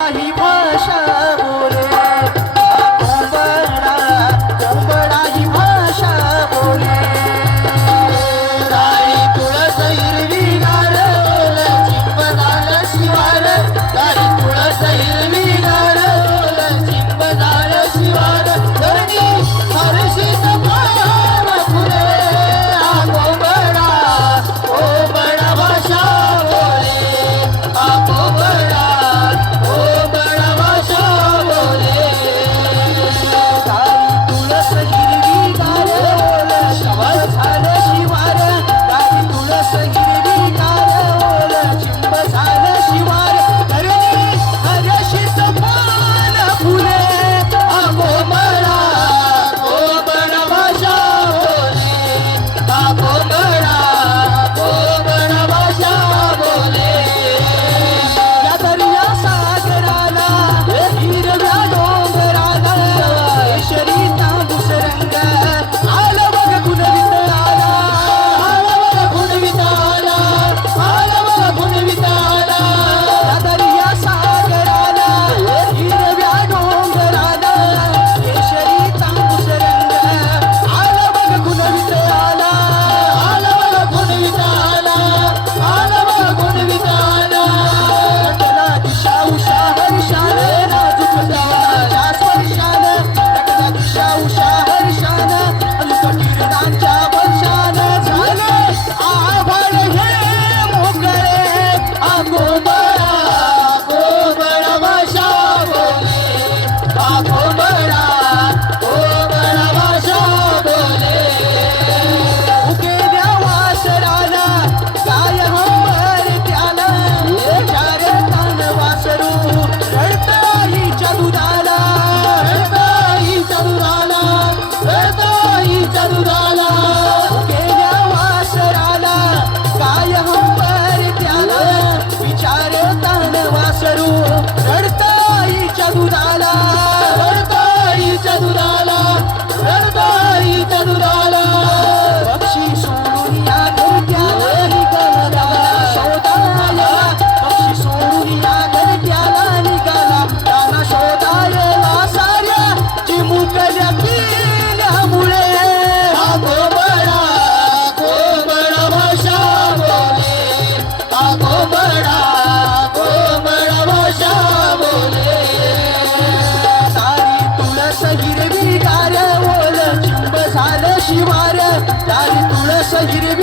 ही भाषा बोले कोंबडा कोंबडा ही भाषा बोले दारी तुळस हिरवी गार चिंब झालं शिवार दारी तुळस हिरवी गार चिंब झालं शिवार धरणी हर्षित पान फुले हा कोंबडा कोंबडा भाषा बोले हा कोंबडा कोंबडा भाषा बोले दारी तुळस हिरवी गार शवळ झालं शिवार दारी तुळस हिरवी गार चिंब झालं शिवार धरणी हर्षित पान फुले हा कोंबडा कोंबडा भाषा बोले हा कोंबडा कोंबडा भाषा बोले या दर्या सागराला हिरव्या डोंगराला केशरीचा दुसरंग आलं बघ गुणवित आला आला बघ गुणवित आला आला बघ गुणवित आला या दर्या सागराला हिरव्या डोंगराला केशरीचा दुसरंग आलं बघ गुणवित आला आला बघ गुणवित आला आला बघ गुणवित आला रटला दिशा उषा हर्षान नाजूक तालाच्या स्पर्शान रटला दिशा उषा हर्षान अनुक किरणांच्या वर्षान झाले आभाळ हे मोकळे हा कोंबडा कोंबडा भाषा बोले हा कोंबडा कोंबडा भाषा बोले उकेल्या वासराला गाय हंबर त्याला चार तान वासरू रडताईच्या दुधाला रडताईच्या दुधाला रडताईच्या दुधाला गेल्या वासराला गाय हंबर त्याला विचार तान वासरू रडताईच्या दुधाला रडताईच्या दुधाला रडताईच्या दुधाला पक्षी सोडून या घरट्याला निघाला शोधायला पक्षी सोडून या घरट्याला निघाला त्याला शोधायला साऱ्या चिमुकल्या किल्ल्यामुळे हा कोंबडा कोंबडा भाषा बोले हा कोंबडा कोंबडा भाषा बोले सारी तुळस हिरवी गार ओल चिंब झालं शिवार सारी तुळस हिरवी